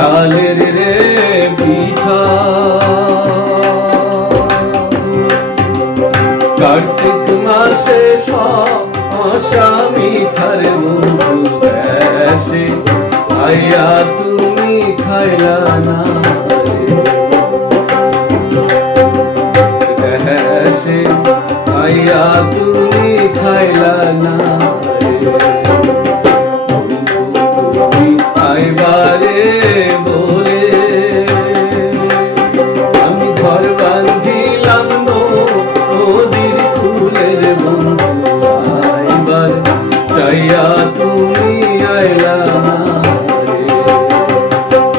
তালের রে পিঠা। কার্তিক মাসে শশা মিঠার বন্ধু দেশে আইয়া তুমি খাইলা না।